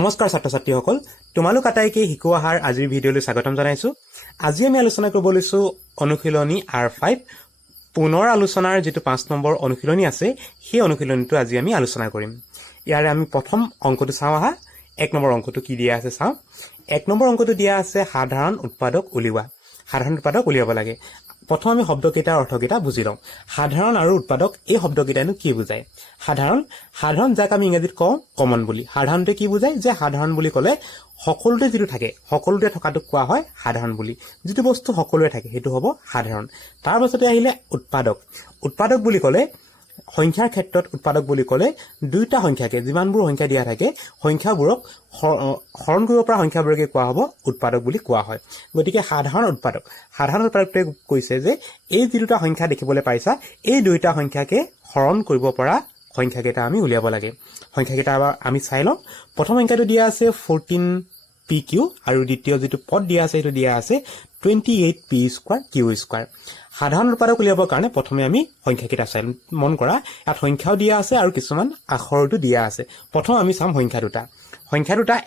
নমস্কাৰ ছাত্ৰ ছাত্ৰীসকল, তোমালোক আটাইকে শিকোৱা আহাৰ আজিৰ ভিডিঅ'লৈ স্বাগতম জনাইছো। আজি আমি আলোচনা কৰিব লৈছো অনুশীলনী R5 পুনৰ আলোচনাৰ যেটো 5 নম্বৰ অনুশীলনী আছে সেই অনুশীলনীটো আজি আমি আলোচনা কৰিম। ইয়াৰে আমি প্ৰথম অংকটো চাওঁ আহা। 1 নম্বৰ অংকটো কি দিয়া আছে চাওঁ। 1 নম্বৰ অংকটো দিয়া আছে সাধাৰণ উৎপাদক উলিওৱা। সাধাৰণ উৎপাদক উলিয়াব লাগে। প্ৰথম আমি শব্দকেইটাৰ অৰ্থকেইটা বুজি লওঁ। সাধাৰণ আৰু উৎপাদক এই শব্দকেইটানো কি বুজায়? সাধাৰণ যাক আমি ইংৰাজীত কওঁ কমন বুলি। সাধাৰণতে কি বুজায়? যে সাধাৰণ বুলি ক'লে সকলোতে যেটো থাকে, সকলোতে থকাটোক কোৱা হয় সাধাৰণ বুলি। যেটো বস্তু সকলোতে থাকে সেইটো হ'ব সাধাৰণ। তাৰ পাছতে আহিলে উৎপাদক। উৎপাদক বুলি ক'লে সংখ্যাৰ ক্ষেত্ৰত উৎপাদক বুলি ক'লে দুইটা সংখ্যাকে যিমানবোৰ সংখ্যা দিয়া থাকে সংখ্যাবোৰক হৰণ কৰিব পৰা সংখ্যাবোৰকে কোৱা হ'ব উৎপাদক বুলি কোৱা হয়। গতিকে সাধাৰণ উৎপাদকটোৱে কৈছে যে এই দুটা সংখ্যা দেখিবলৈ পাইছা এই দুইটা সংখ্যাকে হৰণ কৰিব পৰা সংখ্যাকেইটা আমি উলিয়াব লাগে। সংখ্যাকেইটা আমি চাই লওঁ। প্ৰথম সংখ্যাটো দিয়া আছে 14pq আৰু দ্বিতীয় যেটো পদ দিয়া আছে সেইটো দিয়া আছে 28p²q²। সাধাৰণ উৎপাদক উলিয়াবৰ কাৰণে প্ৰথমে আমি সংখ্যাকেইটা চাই লওঁ। মন কৰা ইয়াত সংখ্যাও দিয়া আছে আৰু কিছুমান আখৰটো দিয়া আছে। প্ৰথম আমি চাম সংখ্যা দুটা।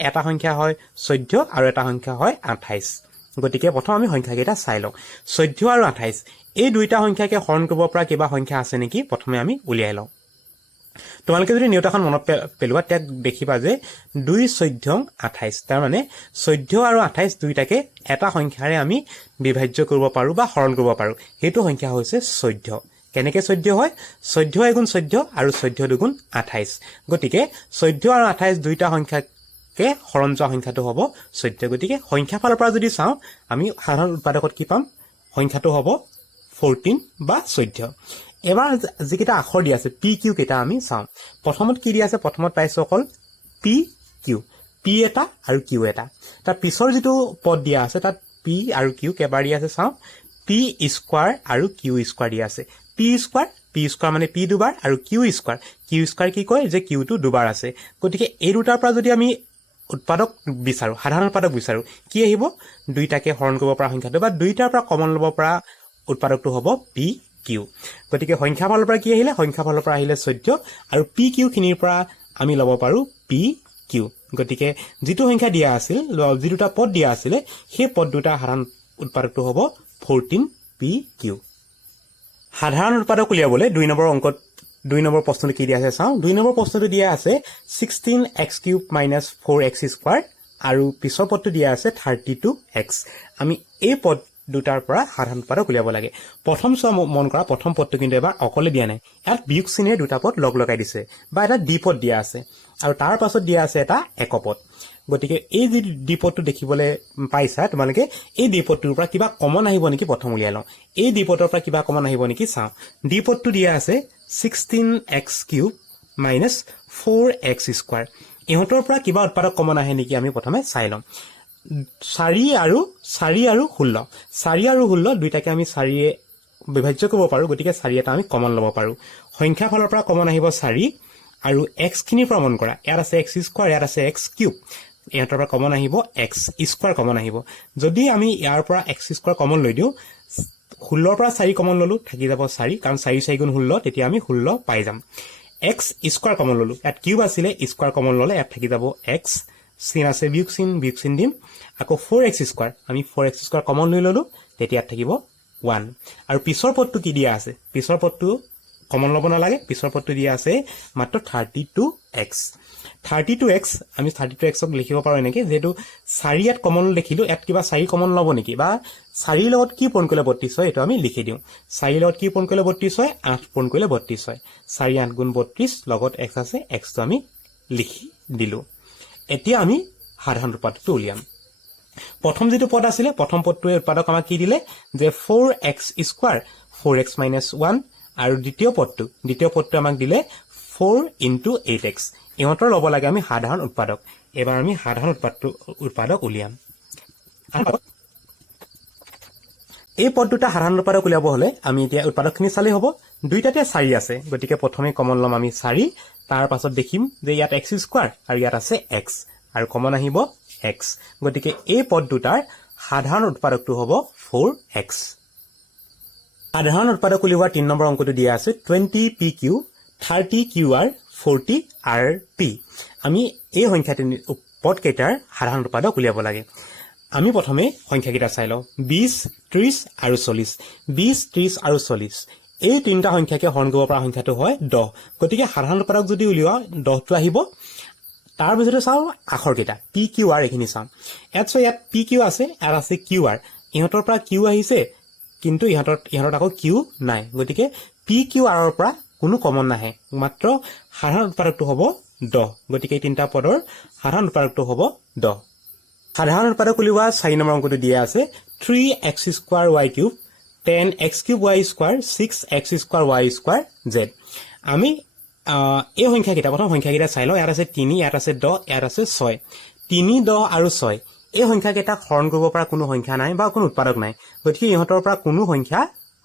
এটা সংখ্যা হয় 14 আৰু এটা সংখ্যা হয় 28। গতিকে প্ৰথম আমি সংখ্যাকেইটা চাই লওঁ। 14 আৰু 28 এই দুইটা সংখ্যাকে হৰণ কৰিব পৰা কিবা সংখ্যা আছে নেকি প্ৰথমে আমি উলিয়াই লওঁ। তোমালোকে যদি নিয়তাখন মনত পেলোৱা তাক দেখিবা যে 2 14 28 তাৰ মানে 14 আৰু 28 দুইটাকে এটা সংখ্যাৰে আমি বিভাজ্য কৰিব পাৰো বা হৰণ কৰিব পাৰো। সেইটো সংখ্যা হৈছে 14। কেনেকৈ 14 হয়? 14 এগুণ 14 আৰু 14 দুগুণ 28। গতিকে 14 আৰু 28 দুইটা সংখ্যাকে হৰণ যোৱা সংখ্যাটো হ'ব 14। গতিকে সংখ্যা ফালৰ পৰা যদি চাওঁ আমি সাধাৰণ উৎপাদকত কি পাম? সংখ্যাটো হ'ব 14 বা 14। এবাৰ যিকেইটা আখৰ দিয়া আছে পি কিউ কেইটা আমি চাওঁ। প্ৰথমত কি দিয়া আছে? প্ৰথমত পাইছো অকল পি কিউ, পি এটা আৰু কিউ এটা। তাৰ পিছৰ যিটো পদ দিয়া আছে তাত পি আৰু কিউ কেইবাৰ দিয়া আছে চাওঁ। পি স্কোৱাৰ আৰু কিউ স্কোৱাৰ দিয়া আছে। পি স্কোৱাৰ মানে পি দুবাৰ আৰু কিউ স্কোৱাৰ কি কয় যে কিউটো দুবাৰ আছে। গতিকে এই দুটাৰ পৰা যদি আমি উৎপাদক বিচাৰো, সাধাৰণ উৎপাদক বিচাৰো, কি আহিব? দুইটাকে হৰণ কৰিব পৰা সংখ্যাটো বা দুইটাৰ পৰা কমন ল'ব পৰা উৎপাদকটো হ'ব পি কিউ। গতিকে সংখ্যা ফালৰ পৰা কি আহিলে? সংখ্যা ফালৰ পৰা আহিলে 14 আৰু পি কিউ খিনিৰ পৰা আমি ল'ব পাৰো পি কিউ। গতিকে যিটো সংখ্যা দিয়া আছিল, যি দুটা পদ দিয়া আছিলে সেই পদ দুটা সাধাৰণ উৎপাদকটো হ'ব 14pq। সাধাৰণ উৎপাদক উলিয়াবলৈ 2 নম্বৰ প্ৰশ্নটো কি দিয়া আছে চাওঁ। 2 নম্বৰ প্ৰশ্নটো দিয়া আছে 16x³ - 4x² আৰু পিছৰ পদটো দিয়া আছে 32x। আমি এই পদ দুটাৰ পৰা সাধাৰণ উৎপাদক উলিয়াব লাগে। প্ৰথম চোৱা মন কৰা, প্ৰথম পদটো কিন্তু এবাৰ অকলে দিয়া নাই। ইয়াত বিয়োগ চিহ্নেৰে দুটা পদ লগাই দিছে বা এটা দ্বিপদ দিয়া আছে আৰু তাৰ পাছত দিয়া আছে এটা একপদ। গতিকে এই যি দ্বিপদটো দেখিবলৈ পাইছা তোমালোকে, এই দ্বিপদটোৰ পৰা কিবা কমন আহিব নেকি প্ৰথম উলিয়াই লওঁ। এই দ্বিপদৰ পৰা কিবা কমন আহিব নেকি চাওঁ। দ্বিপদটো দিয়া আছে 16x³ - 4x²। ইহঁতৰ পৰা কিবা উৎপাদক কমন আহে নেকি আমি প্ৰথমে চাই লওঁ। 4 আৰু 16 দুইটাকে আমি 4য়ে বিভাজ্য কৰিব পাৰো। গতিকে 4 এটা আমি কমন ল'ব পাৰো। সংখ্যা ফালৰ পৰা কমন আহিব 4 আৰু x খিনিৰ পৰা মন কৰা, ইয়াত আছে x², ইয়াত আছে x³। ইহঁতৰ পৰা কমন আহিব x² কমন আহিব। যদি আমি ইয়াৰ পৰা x² কমন লৈ দিওঁ, 16ৰ পৰা 4 কমন ললো, থাকি যাব 4, কাৰণ 4 4 গুণ 16, তেতিয়া আমি 16 পাই যাম। x² কমন ললো, ইয়াত কিউব আছিলে, স্কোৱাৰ কমন ললে ইয়াত থাকি যাব x, চিন আছে বিয়োগ চিন দিম। আকৌ 4x² আমি 4x² কমন লৈ ললো, তেতিয়া ইয়াত থাকিব 1। আৰু পিছৰ পদটো কি দিয়া আছে? পিছৰ পদটো কমন ল'ব নালাগে। পিছৰ পদটো দিয়া আছে মাত্ৰ 32x। 32x আমি 32xক লিখিব পাৰো এনেকে, যিহেতু 4 ইয়াত কমন দেখিলো, ইয়াত কিবা 4 কমন ল'ব নেকি, বা 4ৰ লগত কি পূৰণ কৰিলে 32 হয় এইটো আমি লিখি দিওঁ। 4ৰ লগত কি পূৰণ কৰিলে 32 হয়? 8 পূৰণ কৰিলে 32 হয়। 4 8 গুণ 32, লগত x আছে, xটো আমি লিখি দিলো। এতিয়া আমি সাধাৰণ উৎপাদকটো উলিয়াম। প্ৰথম যিটো পদ আছিলে, প্ৰথম পদটোৱে উৎপাদক আমাক কি দিলে যে 4x² 4x - 1 আৰু দ্বিতীয় পদটো আমাক দিলে 4 × 8x। ইহঁতৰ ল'ব লাগে আমি সাধাৰণ উৎপাদক। এবাৰ আমি সাধাৰণ উৎপাদক উলিয়াম। এই পদ দুটা সাধাৰণ উৎপাদক উলিয়াব হলে আমি এতিয়া উৎপাদকখিনি চালেই হ'ব। দুইটাতে 4 আছে, গতিকে প্ৰথমে কমন ল'ম আমি 4, তাৰ পাছত দেখিম যে ইয়াত x² আৰু ইয়াত আছে x আৰু কমন আহিব x। গতিকে এই পদ দুটাৰ সাধাৰণ উৎপাদকটো হ'ব 4x। সাধাৰণ উৎপাদক উলিওৱাৰ 3 নম্বৰ অংকটো দিয়া আছে 20pq 30qr 40rp। আমি এই সংখ্যাটি পদকেইটাৰ সাধাৰণ উৎপাদক উলিয়াব লাগে আমি প্ৰথমে সংখ্যাকেইটা চাই লওঁ 20 30 আৰু 40 20 30 আৰু 40 এই তিনিটা সংখ্যাকে হৰণ কৰিব পৰা সংখ্যাটো হয় 10 গতিকে সাধাৰণ উৎপাদক যদি উলিওৱা 10টো আহিব তাৰ পিছতে চাওঁ আখৰকেইটা পি কিউ আৰ এইখিনি চাওঁ ইয়াত পি কিউ আছে আৰু আছে কিউ আৰ ইহঁতৰ পৰা কিউ আহিছে কিন্তু ইহঁতত আকৌ কিউ নাই গতিকে পি কিউ আৰৰ পৰা কোনো কমন নাহে মাত্ৰ সাধাৰণ উৎপাদকটো হ'ব 10 গতিকে তিনিটা পদৰ সাধাৰণ উৎপাদকটো হ'ব 10 সাধাৰণ উৎপাদক উলিওৱা 4 নম্বৰ অংকটো দিয়া আছে 3x² y³ 10x³ y² 6x² y² z আমি এই সংখ্যাকেইটা প্ৰথম সংখ্যাকেইটা চাই লওঁ ইয়াত আছে 3 ইয়াত আছে 10 ইয়াত আছে 6 3 10 আৰু 6 এই সংখ্যাকেইটা হৰণ কৰিব পৰা কোনো সংখ্যা নাই বা কোনো উৎপাদক নাই গতিকে ইহঁতৰ পৰা কোনো সংখ্যা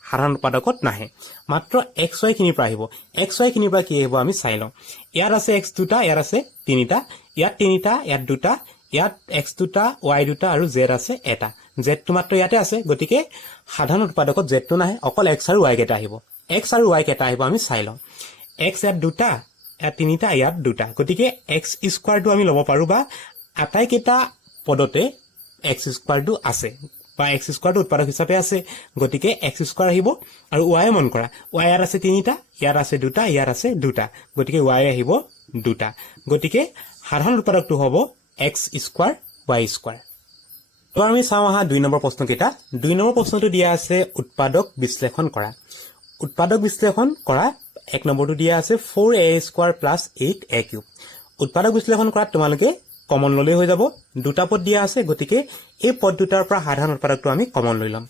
সাধাৰণ উৎপাদকত নাহে মাত্ৰ xy খিনিৰ পৰা আহিব xy খিনিৰ পৰা কি আহিব আমি চাই লওঁ ইয়াত আছে x দুটা ইয়াত আছে তিনিটা ইয়াত তিনিটা ইয়াত দুটা ইয়াত x দুটা y দুটা আৰু z আছে এটা z টো মাত্ৰ ইয়াতে আছে গতিকে সাধাৰণ উৎপাদকত z টো নাহে অকল x আৰু y কেইটা আহিব x আৰু y কেইটা আহিব আমি চাই লওঁ x ইয়াত দুটা ইয়াত তিনিটা ইয়াত দুটা গতিকে x স্কোৱাৰটো আমি ল'ব পাৰো বা আটাইকেইটা পদতে x স্কোৱাৰটো আছে বা x স্কোৱাৰটো উৎপাদক হিচাপে আছে গতিকে x স্কোৱাৰ আহিব আৰু y মন কৰা y ইয়াত আছে তিনিটা ইয়াত আছে দুটা ইয়াত আছে দুটা গতিকে y আহিব দুটা গতিকে সাধাৰণ উৎপাদকটো হ'ব x স্কোৱাৰ y স্কোৱাৰ তো আমি চাওঁ আহা 2 নম্বৰ প্ৰশ্নকেইটা 2 নম্বৰ প্ৰশ্নটো দিয়া আছে উৎপাদক বিশ্লেষণ কৰা উৎপাদক বিশ্লেষণ কৰা 1 নম্বৰটো দিয়া আছে 4a² + 8a³ উৎপাদক বিশ্লেষণ কৰাত তোমালোকে কমন ললে হৈ যাব দুটা পদ দিয়া আছে গতিকে এই পদ দুটাৰ পৰা সাধাৰণ উৎপাদকটো আমি কমন লৈ লম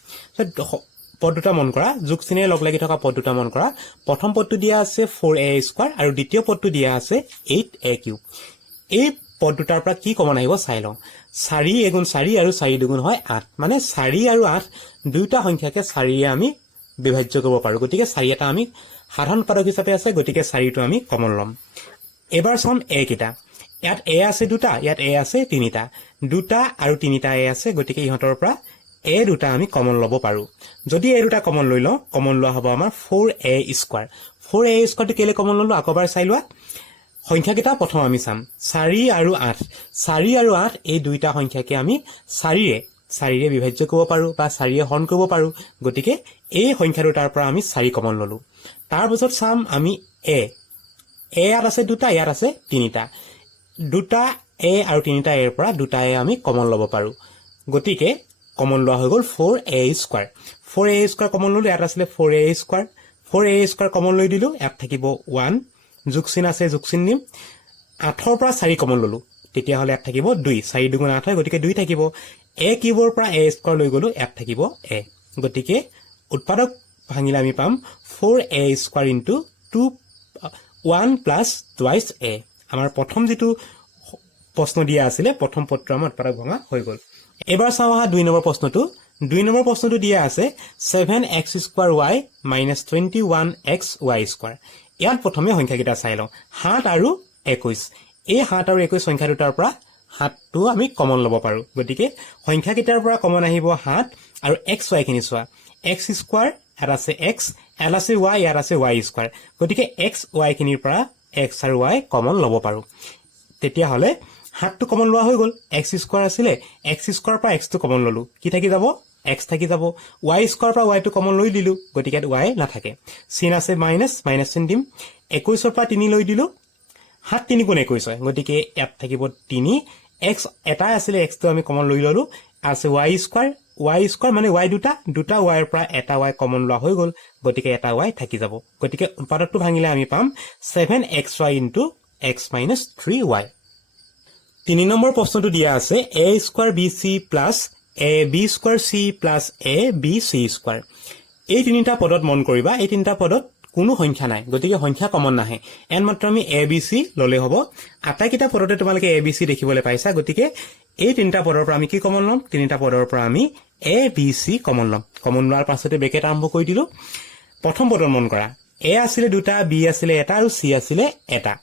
পদ দুটা মন কৰা যোগ চিহ্নেৰে লগ লাগি থকা পদ দুটা মন কৰা প্ৰথম পদটো দিয়া আছে 4a² আৰু দ্বিতীয় পদটো দিয়া আছে 8a³ এই পদ দুটাৰ পৰা কি কমন আহিব চাই লওঁ 4 এগুণ 4 আৰু 4 দুগুণ হয় 8 মানে 4 আৰু 8 দুইটা সংখ্যাকে 4 আমি বিভাজ্য কৰিব পাৰো গতিকে 4 এটা আমি সাধাৰণ উৎপাদক হিচাপে আছে গতিকে 4টো আমি কমন লম এবাৰ চাম a কেইটা ইয়াত a আছে দুটা ইয়াত a আছে তিনিটা দুটা আৰু তিনিটা a আছে গতিকে ইহঁতৰ পৰা a দুটা আমি কমন ল'ব পাৰো যদি a দুটা কমন লৈ লওঁ কমন লোৱা হ'ব আমাৰ 4a² 4a² কেলে কমন ললো আকবাৰ চাই লোৱা সংখ্যাকেইটা প্ৰথম আমি চাম 4 আৰু 8 এই দুইটা সংখ্যাকে আমি 4ৰে বিভাজ্য কৰিব পাৰো বা 4ৰে হৰণ কৰিব পাৰো গতিকে এই সংখ্যা দুটাৰ পৰা আমি 4 কমন ললো তাৰ পিছত চাম আমি a ইয়াত আছে দুটা ইয়াত আছে তিনিটা দুটা a আৰু তিনিটা a পৰা দুটা a আমি কমন ল'ব পাৰো গতিকে কমন লোৱা হৈ গ'ল 4a² কমন ললো ইয়াত আছিল 4a² কমন লৈ দিলো ইয়াত থাকিব 1 যোগ চিন আছে যোগ চিন নিম 8ৰ পৰা 4 কমন ললো তেতিয়া হলে ইয়াত থাকিব 2 4 দুগুণ 8 হয় গতিকে 2 থাকিব a কিউবৰ পৰা a² লৈ গলো ইয়াত থাকিব a গতিকে উৎপাদক ভাঙিলে আমি পাম 4a² * 2 1 + twice a আমাৰ প্ৰথম যেটো প্ৰশ্ন দিয়া আছিল প্ৰথম পদটো আমাৰ উৎপাদক ভঙা হৈ গ'ল এবাৰ চাওঁ আহা 2 নম্বৰ প্ৰশ্নটো 2 নম্বৰ প্ৰশ্নটো দিয়া আছে 7x² y - 21xy² ইয়াত প্ৰথমে সংখ্যাকেইটা চাই লওঁ 7 আৰু 21 এই 7 আৰু 21 সংখ্যা দুটাৰ পৰা 7টো আমি কমন ল'ব পাৰো গতিকে সংখ্যাকেইটাৰ পৰা কমন আহিব 7 আৰু xy খিনি চোৱা x² ইয়াত আছে x ইয়াত আছে y ইয়াত আছে y² গতিকে x y খিনিৰ পৰা x আৰু y কমন ল'ব পাৰো তেতিয়া হলে 7টো কমন লোৱা হৈ গ'ল x² আছিলে x² পৰা x টো কমন ললো কি থাকি যাব x থাকি যাব y² পৰা y টো কমন লৈ দিলো গতিকে y নাথাকে চিন আছে মাইনাস চিন দিম 21 পৰা 3 লৈ দিলো 7 3 গুণ 21 হয় গতিকে ইয়াত থাকিব 3 x এটা আছিলে x টো আমি কমন লৈ ললো আছে y² মানে y দুটা y ৰ পৰা এটা y কমন লোৱা হৈ গ'ল গতিকে এটা y থাকি যাব গতিকে উৎপাদকটো ভাঙিলে আমি পাম 7xy * x - 3y 3 নম্বৰ প্ৰশ্নটো দিয়া আছে a² bc + ab² c + abc²। এই তিনিটা পদত মন কৰিবা এই তিনিটা পদত কোনো সংখ্যা নাই গতিকে সংখ্যা কমন নাহে এন মাত্ৰ আমি abc ললে হ'ব আটাইকেইটা পদতে তোমালোকে abc দেখিবলৈ পাইছা গতিকে এই তিনিটা পদৰ পৰা আমি কি কমন লম তিনিটা পদৰ পৰা আমি abc কমন লম কমন লোৱাৰ পাছতে ব্ৰেকেট আৰম্ভ কৰি দিলো প্ৰথম পদৰ মন কৰা a আছিল দুটা b আছিল এটা আৰু c আছিল এটা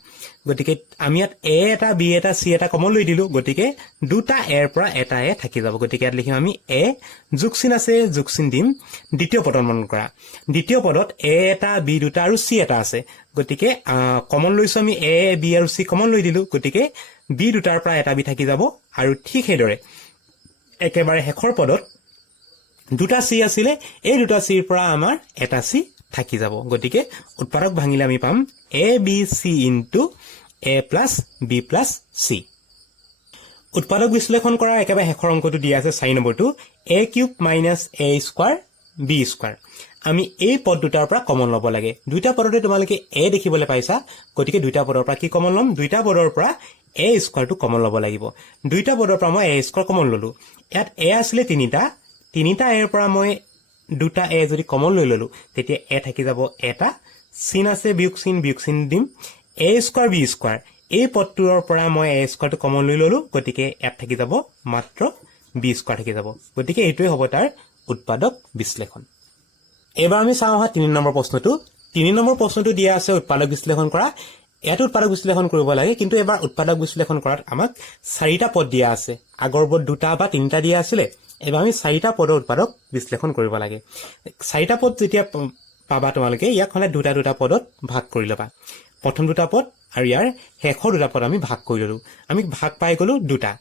গতিকে আমি ইয়াত a এটা b এটা c এটা কমন লৈ দিলো গতিকে দুটা a ৰ পৰা এটা a থাকি যাব গতিকে ইয়াত লিখিম আমি a যোগ চিন আছে যোগ চিন দিম দ্বিতীয় পদৰ মন কৰা দ্বিতীয় পদত a এটা b দুটা আৰু c এটা আছে গতিকে কমন লৈছো আমি a b আৰু c কমন লৈ দিলো গতিকে বি দুটাৰ পৰা এটা বি থাকি যাব আৰু ঠিক সেইদৰে একেবাৰে শেষৰ পদত দুটা চি আছিলে এই দুটা চিৰ পৰা আমাৰ এটা চি থাকি যাব গতিকে উৎপাদক ভাঙিলে আমি পাম A B C into A plus B plus C উৎপাদক বিশ্লেষণ কৰা একেবাৰে শেষৰ অংকটো দিয়া আছে 4 নম্বৰটো এ কিউব মাইনাছ এ স্কোৱাৰ বি স্কোৱাৰ আমি এই পদ দুটাৰ পৰা কমন ল'ব লাগে দুইটা পদতে তোমালোকে এ দেখিবলৈ পাইছা গতিকে দুইটা পদৰ পৰা কি কমন ল'ম দুইটা পদৰ পৰা এ স্কোৱাৰটো কমন ল'ব লাগিব দুইটা পদৰ পৰা মই এ স্কোৱাৰ কমন ল'লো ইয়াত এ আছিলে তিনিটা এৰ পৰা মই দুটা এ যদি কমন লৈ ল'লো তেতিয়া এ থাকি যাব এটা চিন আছে বিয়োগ চিন দিম এ স্কোৱাৰ বি স্কোৱাৰ এই পদটোৰ পৰা মই এ স্কোৱাৰটো কমন লৈ ল'লো গতিকে ইয়াত থাকি যাব মাত্ৰ বি স্কোৱাৰ থাকি যাব গতিকে এইটোৱে হ'ব তাৰ উৎপাদক বিশ্লেষণ এবাৰ আমি চাওঁ অহা 3 নম্বৰ প্ৰশ্নটো 3 নম্বৰ প্ৰশ্নটো দিয়া আছে উৎপাদক বিশ্লেষণ কৰা ইয়াত উৎপাদক বিশ্লেষণ কৰিব লাগে কিন্তু এবাৰ উৎপাদক বিশ্লেষণ কৰাত আমাক 4টা পদ দিয়া আছে আগৰ পদ 2টা বা 3টা দিয়া আছিলে এবাৰ আমি 4টা পদৰ উৎপাদক বিশ্লেষণ কৰিব লাগে 4টা পদ যেতিয়া পাবা তোমালোকে ইয়াক হলে দুটা পদত ভাগ কৰি ল'বা প্ৰথম দুটা পদ আৰু ইয়াৰ শেষৰ দুটা পদ আমি ভাগ কৰি ল'লো আমি ভাগ পাই গ'লো দুটা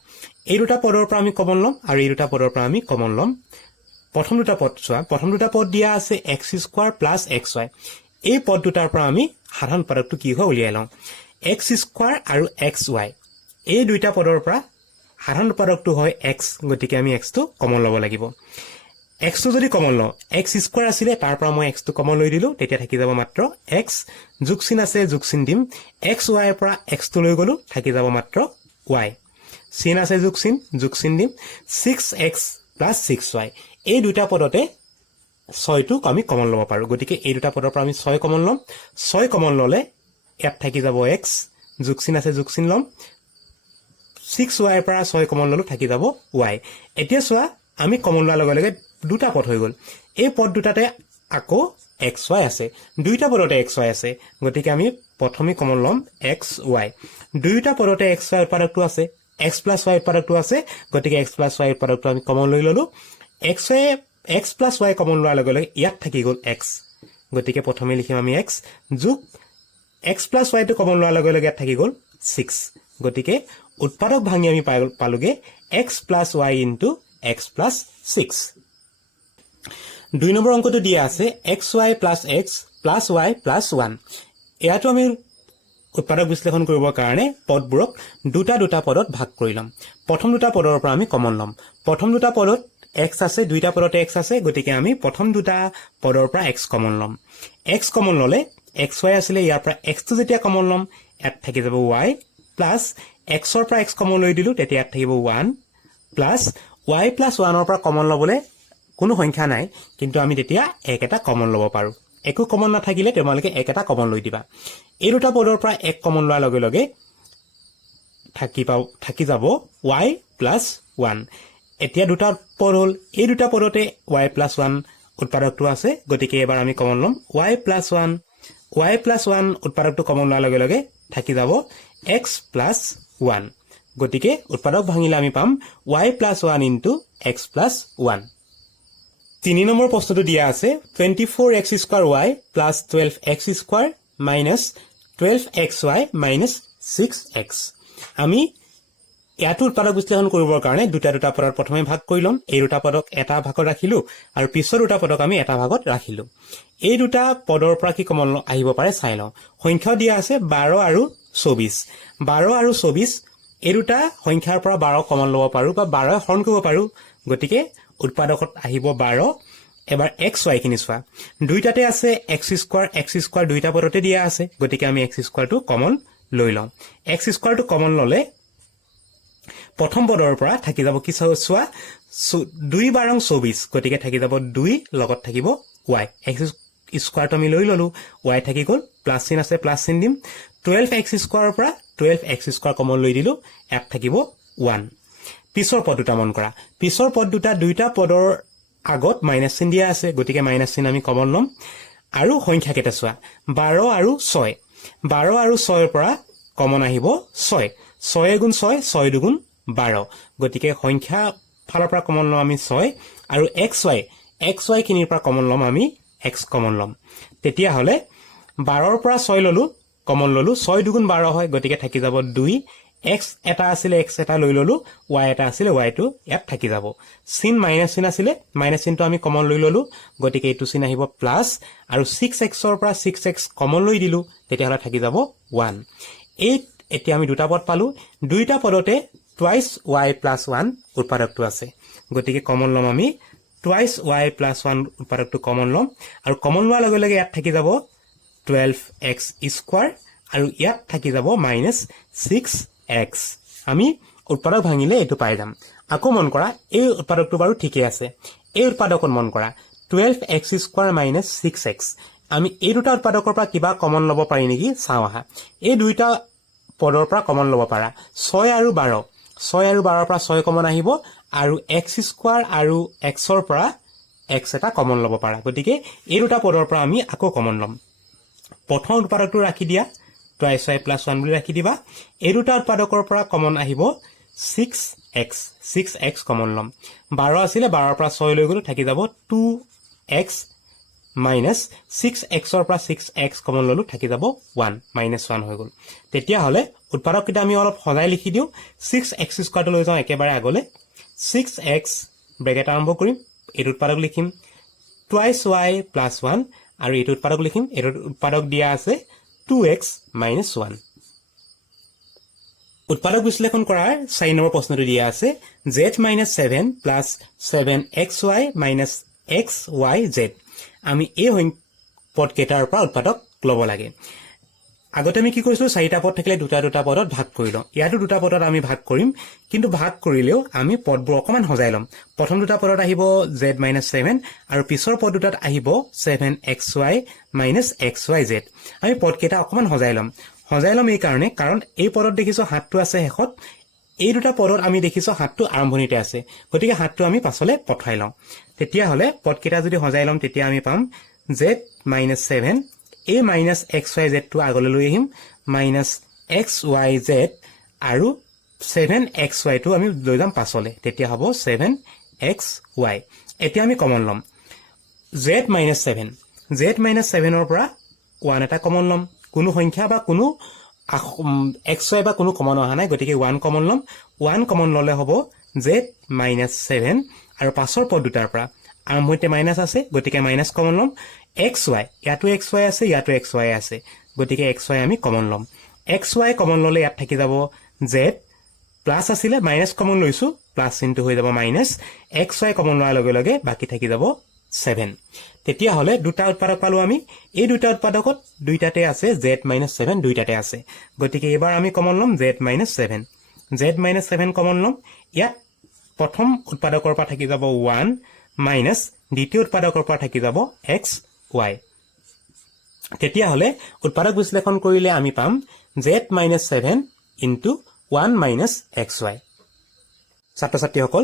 এই দুটা পদৰ পৰা আমি কমন ল'ম আৰু এই দুটা পদৰ পৰা আমি কমন ল'ম প্ৰথম দুটা পদ চোৱা প্ৰথম দুটা পদ দিয়া আছে x স্কোৱাৰ প্লাছ xy এই পদ দুটাৰ পৰা আমি সাধাৰণ পদটো কি হয় উলিয়াই লওঁ x স্কোৱাৰ আৰু xy এই দুইটা পদৰ পৰা সাধাৰণ পদটো হয় x গতিকে আমি x টো কমন ল'ব লাগিব x টো যদি কমন লওঁ x স্কোৱাৰ আছিলে তাৰ পৰা মই x টো কমন লৈ দিলো তেতিয়া থাকি যাব মাত্ৰ x যোগ চিন আছে যোগ চিন দিম xy ৰ পৰা x টো লৈ গলো থাকি যাব মাত্ৰ y চিন আছে যোগ চিন দিম 6x প্লাছ 6y এই দুটা পদতে 6 টো আমি কমন ল'ব পাৰো গতিকে এই দুটা পদৰ পৰা আমি 6 কমন ল'ম 6 কমন ল'লে ইয়াত থাকি যাব x যোগ চিন আছে যোগ চিন ল'ম 6y ৰ পৰা 6 কমন ল'লো থাকি যাব y এতিয়া চোৱা আমি কমন লোৱাৰ লগে লগে দুটা পদ হৈ গ'ল এই পদ দুটাতে আকৌ xy আছে দুইটা পদতে xy আছে গতিকে আমি প্ৰথমে কমন ল'ম xy দুইটা পদতে xy উৎপাদকটো আছে x plus y উৎপাদকটো আছে গতিকে x plus y উৎপাদকটো আমি কমন লৈ ল'লো x plus y কমন লোৱাৰ লগে লগে ইয়াত থাকি গ'ল x গতিকে প্ৰথমে লিখিম আমি x যোগ x plus y টো কমন লোৱাৰ লগে লগে ইয়াত থাকি গ'ল 6 গতিকে উৎপাদক ভাঙি আমি পালোগে x plus y into x plus 6 2 number অংকটো দিয়া আছে xy plus x plus y plus 1 ইয়াতো আমি উৎপাদক বিশ্লেষণ কৰিবৰ কাৰণে পদবোৰক দুটা পদত ভাগ কৰি ল'ম প্ৰথম দুটা পদৰ পৰা আমি কমন ল'ম প্ৰথম দুটা পদত x আছে দুইটা পদতে x আছে গতিকে আমি প্ৰথম দুটা পদৰ পৰা x কমন ল'ম x কমন ল'লে xy আছিলে ইয়াৰ পৰা x টো যেতিয়া কমন ল'ম ইয়াত থাকি যাব y প্লাছ x ৰ পৰা x কমন লৈ দিলো তেতিয়া ইয়াত থাকিব 1 প্লাছ y প্লাছ 1 ৰ পৰা কমন ল'বলৈ কোনো সংখ্যা নাই কিন্তু আমি তেতিয়া এক এটা কমন ল'ব পাৰো একো কমন নাথাকিলে তোমালোকে এক এটা কমন লৈ দিবা এই দুটা পদৰ পৰা এক কমন লোৱাৰ লগে লগে থাকি যাব y প্লাছ 1 এতিয়া দুটা পদ হ'ল এই দুটা পদতে y প্লাছ 1 উৎপাদকটো আছে গতিকে এবাৰ আমি কমন ল'ম y প্লাছ 1 উৎপাদকটো কমন লোৱাৰ লগে লগে থাকি যাব x প্লাছ 1 গতিকে উৎপাদক ভাঙিলে আমি পাম y plus 1 into x plus 1 3 number প্ৰশ্নটো দিয়া আছে 24x square y plus 12x square minus 12xy minus 6x আমি ইয়াত উৎপাদক বিশ্লেষণ কৰিবৰ কাৰণে দুটা পদত প্ৰথমে ভাগ কৰি লম এই দুটা পদক এটা ভাগত ৰাখিলো আৰু পিছৰ দুটা পদক আমি এটা ভাগত ৰাখিলো এই দুটা পদৰ পৰা কি কমন আহিব পাৰে চাই লওঁ সংখ্যা দিয়া আছে 12 আৰু 24 এই দুটা সংখ্যাৰ পৰা 12 কমন ল'ব পাৰো বা 12 হৰণ কৰিব পাৰো গতিকে উৎপাদকত আহিব 12 এবাৰ xy খিনি চোৱা দুইটাতে আছে x স্কয়াৰ দুইটা পদতে দিয়া আছে গতিকে আমি x স্কয়াৰটো কমন লৈ লওঁ x স্কয়াৰটো কমন ল'লে প্ৰথম পদৰ পৰা থাকি যাব কি চোৱা 2 12 24 গতিকে থাকি যাব 2 লগত থাকিব y x স্কয়াৰটো আমি লৈ ললো y থাকি গ'ল প্লাছ চিন আছে প্লাছ চিন দিম 12x স্কয়াৰৰ পৰা 12x স্কয়াৰ কমন লৈ দিলো ইয়াত থাকিব 1 পিছৰ পদ দুটা মন কৰা পিছৰ পদ দুইটা পদৰ আগত মাইনাস চিন দিয়া আছে গতিকে মাইনাস চিন আমি কমন ল'ম আৰু সংখ্যা কেইটা চোৱা 12 আৰু 6 ৰ পৰা কমন আহিব 6 গুণ 6 দুগুণ 12 গতিকে সংখ্যা ফালৰ পৰা কমন ল'ম আমি 6 আৰু xy খিনিৰ পৰা কমন ল'ম আমি x কমন ল'ম তেতিয়া হলে 12 ৰ পৰা 6 ললো কমন ললো 6 দুগুণ 12 হয় গতিকে থাকি যাব 2 x এটা আছিলে x এটা লৈ ললো y এটা আছিলে y টো ইয়াত থাকি যাব চিন মাইনাস চিন আছিলে মাইনাস চিনটো আমি কমন লৈ ললো গতিকে এইটো চিন আহিব প্লাস আৰু 6x ৰ পৰা 6x কমন লৈ দিলো তেতিয়া হলে থাকি যাব 1 এই এতিয়া আমি দুটা পদ পালো দুইটা পদতে twice y plus 1 উৎপাদকটো আছে গতিকে কমন লম আমি twice y plus 1 উৎপাদকটো কমন লম আৰু কমন লোৱাৰ লগে লগে ইয়াত থাকি যাব 12x স্কয়াৰ আৰু ইয়াত থাকি যাব -6x আমি উৎপাদক ভাঙিলে এটো পাই যাম আকৌ মন কৰা এই উৎপাদকটো বাৰু ঠিকই আছে এই উৎপাদকত মন কৰা 12x স্কয়াৰ - 6x আমি এই দুটা উৎপাদকৰ পৰা কিবা কমন লব পাৰি নেকি চাও আহা এই দুইটা পদৰ পৰা কমন লব পাৰা 6 আৰু 12 6 আৰু 12 পৰা 6 কমন আহিব আৰু x স্কয়াৰ আৰু x ৰ পৰা x এটা কমন লব পাৰা গতিকে এই দুটা পদৰ পৰা আমি আকৌ কমন লম প্ৰথম উৎপাদকটো ৰাখি দিয়া twice y plus 1 বুলি ৰাখি দিবা এই দুটা উৎপাদকৰ পৰা কমন আহিব 6x কমন লম 12 আছিলে 12 পৰা 6 লৈ গলো থাকি যাব 2x minus 6x ৰ পৰা 6x কমন ললো থাকি যাব 1 -1 হৈ গল তেতিয়া হলে উৎপাদক কিটা আমি অলপ সজাই লিখি দিও 6x স্কয়াৰটো লৈ যাও একেবাৰে আগলে 6x ব্ৰেকেট আৰম্ভ কৰিম এই উৎপাদক লিখিম twice y plus 1 আৰু এই উৎপাদক লিখিম এই উৎপাদক দিয়া আছে 2x minus 1 উৎপাদক বিশ্লেষণ কৰাৰ 4 নম্বৰ প্ৰশ্নটো দিয়া আছে z minus 7 plus 7xy minus xyz আমি এই পদ কেটাৰ পৰা উৎপাদক লব লাগে আগতে আমি কি কৰিছো চাৰিটা পদ থাকিলে দুটা দুটা পদত ভাগ কৰিলো ইয়াটো দুটা পদত আমি ভাগ কৰিম কিন্তু ভাগ কৰিলেও আমি পদবোৰ অকমান সজাই লম প্ৰথম দুটা পদত আহিব z - 7 আৰু পিছৰ পদ দুটাত আহিব 7xy - xyz আমি পদ কেটা অকমান সজাই লম এই কাৰণে কাৰণ এই পদত দেখিছো হাতটো আছে হেখত এই দুটা পদত আমি দেখিছো হাতটো আৰম্ভণিতে আছে গতিকে হাতটো আমি পাছলে পঠাই লওঁ তেতিয়া হলে পদ কেটা যদি সজাই লম তেতিয়া আমি পাম z - 7 a minus xyz টো আগলৈ লৈ আহিম -xyz আৰু 7xy টো আমি লৈ যাম পাছলে তেতিয়া হ'ব 7xy এতিয়া আমি কমন লম z - 7 ৰ পৰা 1 এটা কমন লম কোনো সংখ্যা বা কোনো xy বা কোনো কমন অহা নাই গতিকে 1 কমন লম 1 কমন ললে হ'ব z - 7 আৰু পাছৰ পদ দুটাৰ পৰা আৰম্ভতে মাইনাস আছে গতিকে মাইনাস কমন লম xy ইয়াতো xy আছে ইয়াতো xy আছে গতিকে xy আমি কমন লম xy কমন ললে ইয়াত থাকি যাব z প্লাস আছিলে মাইনাস কমন লৈছো প্লাস চিনটো হৈ যাব মাইনাস xy কমন লোৱাৰ লগে লগে বাকি থাকি যাব 7 তেতিয়া হলে দুটা উৎপাদক পালো আমি এই দুটা উৎপাদকত দুইটাতে আছে z - 7 দুইটাতে আছে গতিকে এবাৰ আমি কমন লম z - 7 z - 7 কমন লম ইয়াত প্ৰথম উৎপাদকৰ পৰা থাকি যাব 1 মাইনাস দ্বিতীয় উৎপাদকৰ পৰা থাকি যাব xy তেতিয়া হলে উৎপাদক বিশ্লেষণ কৰিলে আমি পাম z - 7 into 1 minus xy ছাত্ৰ ছাত্ৰীসকল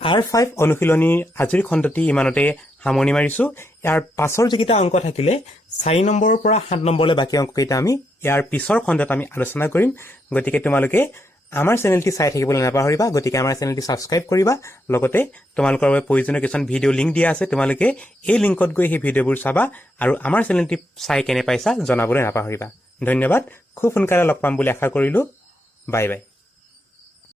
R5 অনুশীলনীৰ আজিৰ খণ্ডটি ইমানতে সামৰণি মাৰিছো ইয়াৰ পাছৰ যিকিটা অংক থাকিলে 4 নম্বৰৰ পৰা 7 নম্বৰলৈ বাকি অংককেইটা আমি ইয়াৰ পিছৰ খণ্ডত আমি আলোচনা কৰিম গতিকে তোমালোকে আমাৰ চেনেলটি চাই থাকিবলৈ নাপাহৰিবা গতিকে আমাৰ চেনেলটি সাবস্ক্ৰাইব কৰিবা লগতে তোমালোকৰ বাবে প্ৰয়োজনীয় কিছুমান ভিডিও লিংক দিয়া আছে তোমালোকে এই লিংকত গৈ সেই ভিডিওবোৰ চাবা আৰু আমাৰ চেনেলটি চাই কেনে পাইছা জনাবলৈ নাপাহৰিবা ধন্যবাদ খুব সোনকালে লগ পাম বুলি আশা কৰিলো বাই বাই